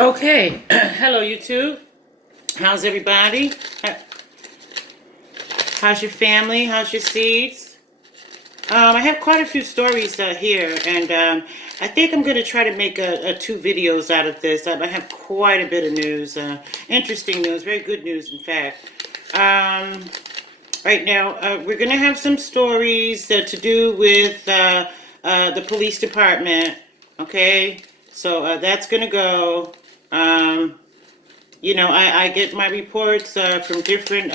Okay, hello YouTube. How's everybody? How's your family? How's your seeds? I have quite a few stories here, and I think I'm going to try to make two videos out of this. I have quite a bit of news, interesting news, very good news, in fact. Right now, we're going to have some stories to do with the police department. Okay, so that's going to go. I get my reports from different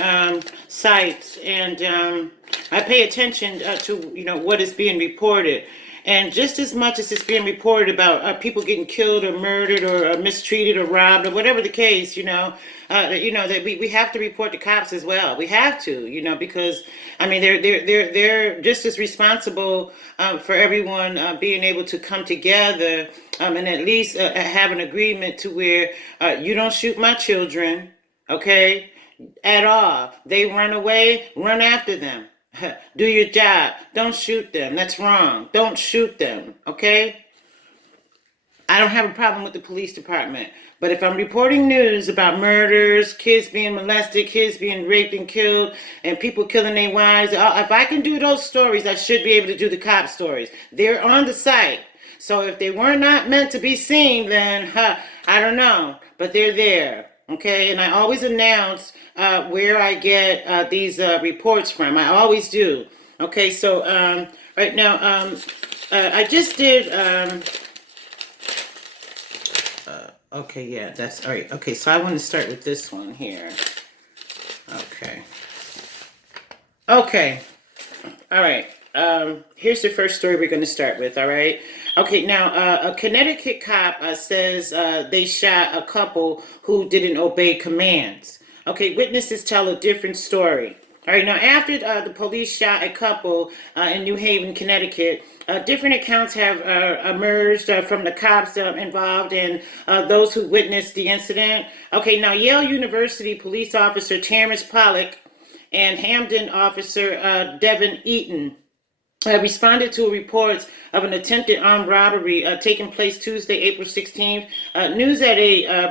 sites, and I pay attention to what is being reported. And just as much as it's being reported about people getting killed or murdered or mistreated or robbed or whatever the case, that we have to report the cops as well. We have to, because I mean they're just as responsible for everyone being able to come together and at least have an agreement to where you don't shoot my children, okay, at all. They run away, run after them. Do your job. Don't shoot them. That's wrong. Don't shoot them, okay? I don't have a problem with the police department. But if I'm reporting news about murders, kids being molested, kids being raped and killed, and people killing their wives, if I can do those stories, I should be able to do the cop stories. They're on the site. So if they were not meant to be seen, then I don't know. But they're there. Okay, and I always announce where I get these reports from. I always do. Okay, so right now I just did. Okay, yeah, that's all right. Okay, so I want to start with this one here. Okay. Okay. All right. Here's the first story we're going to start with. All right. Okay. Now, a Connecticut cop says they shot a couple who didn't obey commands. Okay. Witnesses tell a different story. All right. Now, after the police shot a couple in New Haven, Connecticut, different accounts have emerged from the cops involved and those who witnessed the incident. Okay. Now, Yale University police officer Terrence Pollock and Hamden officer Devin Eaton responded to reports of an attempted armed robbery taking place Tuesday, April 16th. News at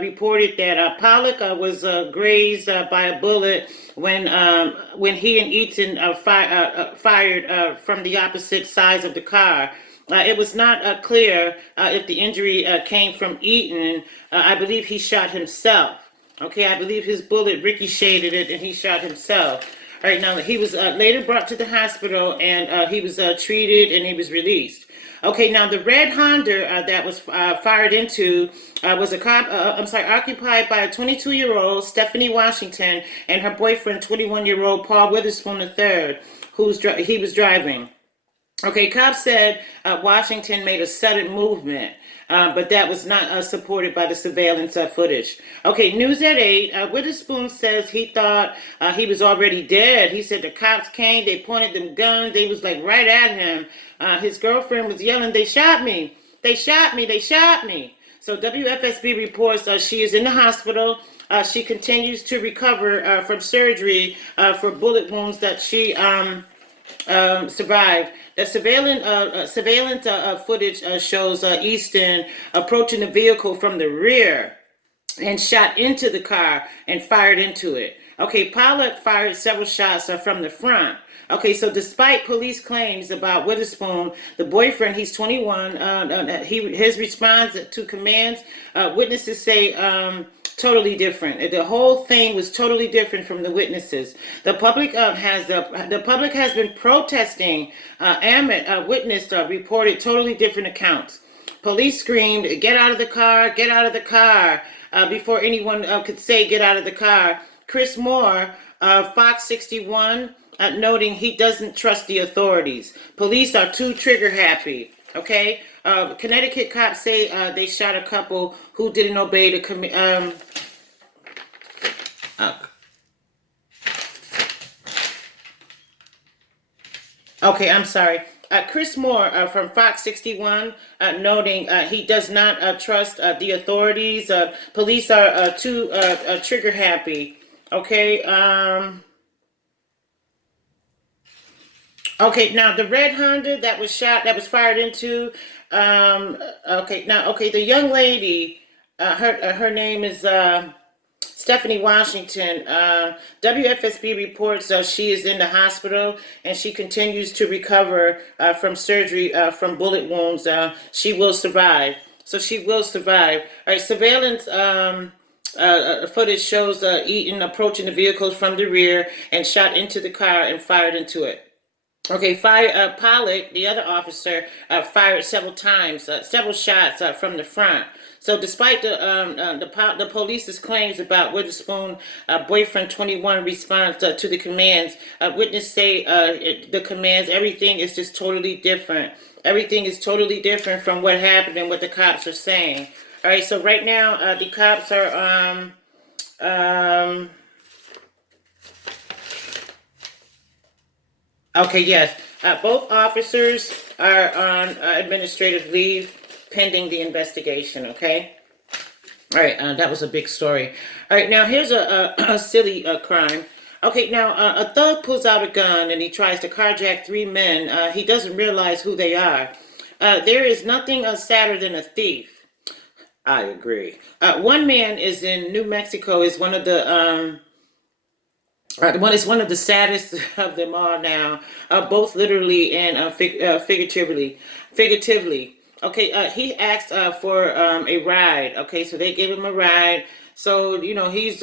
reported that Pollock was grazed by a bullet when he and Eaton fired from the opposite sides of the car. It was not clear if the injury came from Eaton. I believe he shot himself. Okay, I believe his bullet ricocheted it and he shot himself. All right, now he was later brought to the hospital and he was treated and he was released. Okay, now the red Honda that was fired into was occupied by a 22-year-old Stephanie Washington and her boyfriend, 21-year-old Paul Witherspoon III, he was driving. Okay, cops said Washington made a sudden movement, but that was not supported by the surveillance footage. Okay, news at 8. Witherspoon says he thought he was already dead. He said the cops came, they pointed them guns, they was like right at him. His girlfriend was yelling, "They shot me! They shot me! They shot me!" So WFSB reports she is in the hospital. She continues to recover from surgery for bullet wounds that she survived. The surveillance footage shows Easton approaching the vehicle from the rear and shot into the car and fired into it. Okay, Pollock fired several shots from the front. Okay, so despite police claims about Witherspoon, the boyfriend, he's 21, his response to commands, witnesses say totally different. The whole thing was totally different from the witnesses. The public has been protesting. Amit witnessed reported totally different accounts. Police screamed, "Get out of the car! Get out of the car!" Before anyone could say "Get out of the car." Chris Moore, Fox 61, noting he doesn't trust the authorities. Police are too trigger happy. Okay, Connecticut cops say they shot a couple who didn't obey the command. Okay, I'm sorry. Chris Moore from Fox 61, noting he does not trust the authorities. Police are too trigger happy. Okay. Okay, now the red Honda that was fired into. Okay, the young lady Her name is Stephanie Washington. WFSB reports she is in the hospital and she continues to recover from surgery from bullet wounds. She will survive. So she will survive. All right, surveillance footage shows Eaton approaching the vehicles from the rear and shot into the car and fired into it. Okay, Pollock, the other officer, fired several times, several shots from the front. So, despite the police's claims about Witherspoon, boyfriend 21 response to the commands, witnesses say the commands, everything is just totally different. Everything is totally different from what happened and what the cops are saying. All right, so right now the cops are okay, yes. Both officers are on administrative leave pending the investigation, okay? All right, that was a big story. All right, now here's a silly crime. Okay, now a thug pulls out a gun and he tries to carjack three men. He doesn't realize who they are. There is nothing sadder than a thief. I agree. One man is in New Mexico, is one of the one is one of the saddest of them all now, both literally and figuratively. Figuratively, okay. He asked for a ride. Okay, so they gave him a ride. So he's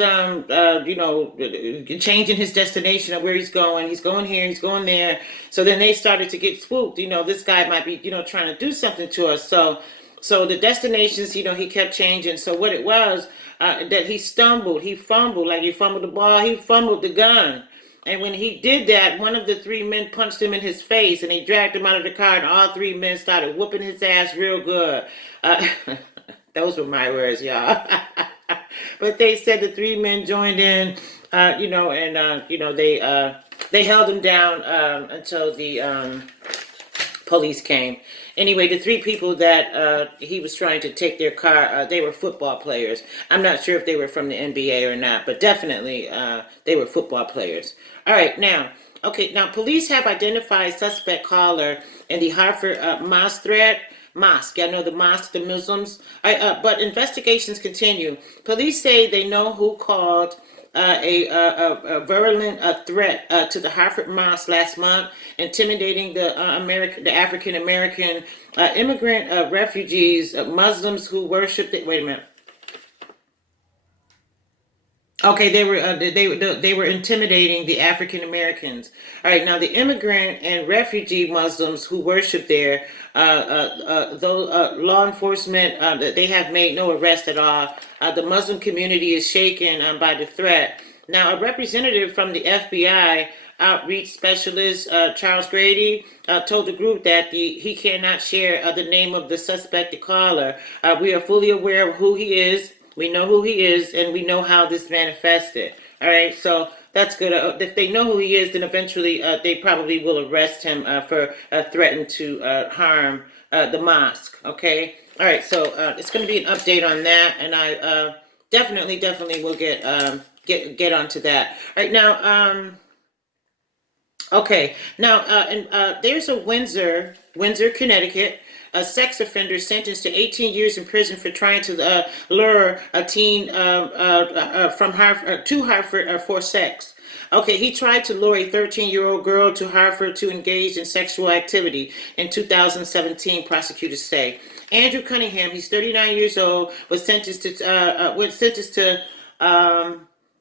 changing his destination of where he's going. He's going here. He's going there. So then they started to get swooped. This guy might be trying to do something to us. So the destinations, he kept changing. So what it was, that he stumbled, he fumbled, like he fumbled the ball, he fumbled the gun. And when he did that, one of the three men punched him in his face and he dragged him out of the car and all three men started whooping his ass real good. Those were my words, y'all. But they said the three men joined in, they held him down until the police came. Anyway, the three people that he was trying to take their car, they were football players. I'm not sure if they were from the NBA or not, but definitely they were football players. All right, now, police have identified suspect caller in the Hartford mosque threat. Mosque, y'all know the mosque, the Muslims. But investigations continue. Police say they know who called a virulent threat to the Hartford Mosque last month, intimidating the African American immigrant refugees, Muslims who worship. Wait a minute. Okay, they were intimidating the African Americans. All right, now the immigrant and refugee Muslims who worship there, though law enforcement they have made no arrest at all. The Muslim community is shaken by the threat. Now, a representative from the FBI outreach specialist Charles Grady told the group that he cannot share the name of the suspected caller. We are fully aware of who he is. We know who he is, and we know how this manifested. All right, so that's good. If they know who he is, then eventually they probably will arrest him for threatening to harm the mosque. Okay. All right, so it's going to be an update on that, and I definitely will get onto that. All right, now. Okay, now there's a Windsor, Connecticut, a sex offender sentenced to 18 years in prison for trying to lure a teen from Hartford to Hartford for sex. Okay, he tried to lure a 13-year-old girl to Hartford to engage in sexual activity in 2017. Prosecutors say. Andrew Cunningham, he's 39 years old, was sentenced to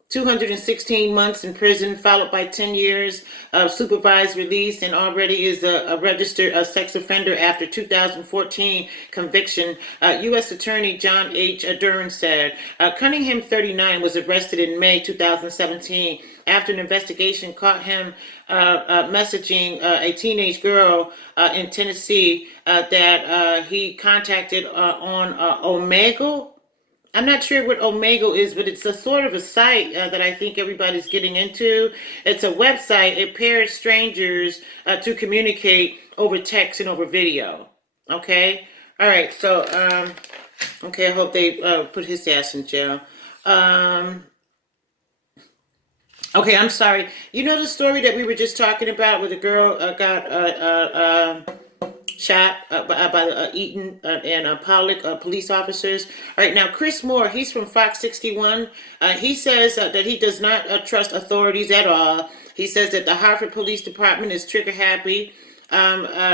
216 months in prison, followed by 10 years of supervised release, and already is a registered sex offender after 2014 conviction. U.S. Attorney John H. Duran said Cunningham, 39, was arrested in May 2017 after an investigation caught him messaging a teenage girl in Tennessee that he contacted on Omegle. I'm not sure what Omegle is, but it's a sort of a site that I think everybody's getting into. It's a website. It pairs strangers to communicate over text and over video. Okay? All right. So, okay, I hope they put his ass in jail. Okay, I'm sorry. You know the story that we were just talking about where the girl got shot by the Eaton and Pollock police officers. All right, now Chris Moore, he's from Fox 61. He says that he does not trust authorities at all. He says that the Hartford Police Department is trigger happy.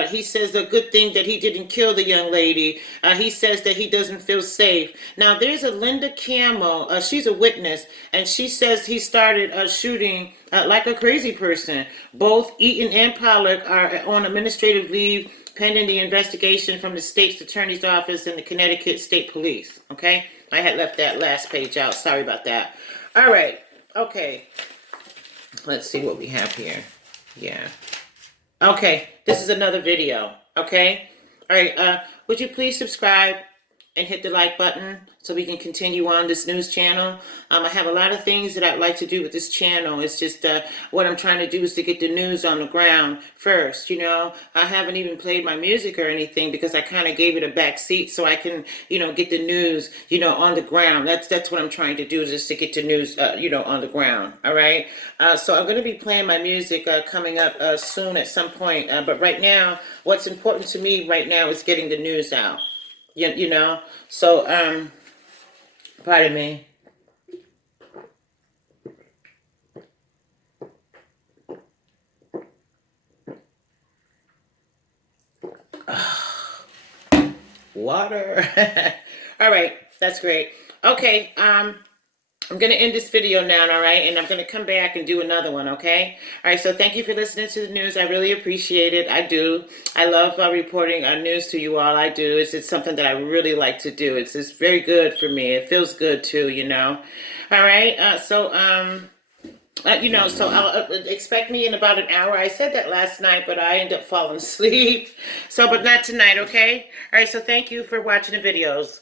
He says a good thing that he didn't kill the young lady. He says that he doesn't feel safe. Now, there's a Linda Campbell. She's a witness, and she says he started shooting like a crazy person. Both Eaton and Pollock are on administrative leave pending the investigation from the state's attorney's office and the Connecticut State Police. Okay? I had left that last page out. Sorry about that. All right. Okay. Let's see what we have here. Yeah. Okay, this is another video, okay? All right, would you please subscribe and hit the like button so we can continue on this news channel? I have a lot of things that I'd like to do with this channel. It's just what I'm trying to do is to get the news on the ground first, you know? I haven't even played my music or anything because I kind of gave it a back seat so I can, you know, get the news, you know, on the ground. That's what I'm trying to do, is just to get the news, you know, on the ground, all right? So I'm going to be playing my music coming up soon at some point. But right now, what's important to me right now is getting the news out. You know, so, pardon me. Water. All right, that's great. Okay, I'm going to end this video now, all right? And I'm going to come back and do another one, okay? All right, so thank you for listening to the news. I really appreciate it. I do. I love reporting news to you all. I do. It's something that I really like to do. It's very good for me. It feels good, too, you know? All right, you know, so I'll expect me in about an hour. I said that last night, but I ended up falling asleep. So, but not tonight, okay? All right, so thank you for watching the videos.